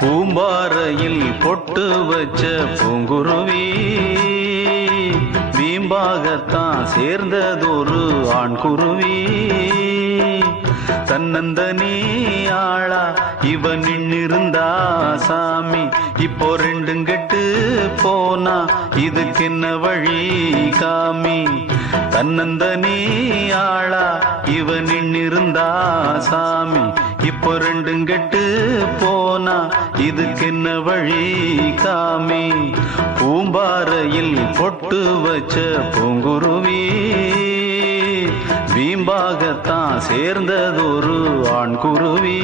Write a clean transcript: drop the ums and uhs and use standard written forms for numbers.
பூம்பாறையில் பொட்டு வச்ச பூங்குருவி வீம்பாகத்தான் சேர்ந்ததொரு ஆண் குருவி. தன்னந்தனி ஆளா இவன் நின்னிருந்தா சாமி, இப்போ ரெண்டும் கெட்டு போனா இதுக்கென்ன வழி காமி. தன்னந்தனி ஆளா இவன் நின்னிருந்தா சாமி, இப்போ ரெண்டும் கெட்டு போனா இதுக்கென்ன வழி காமி. பூம்பாறையில் பொட்டு வச்ச பூங்குருவி வீம்பாகத்தான் சேர்ந்ததொரு ஆண் குருவி.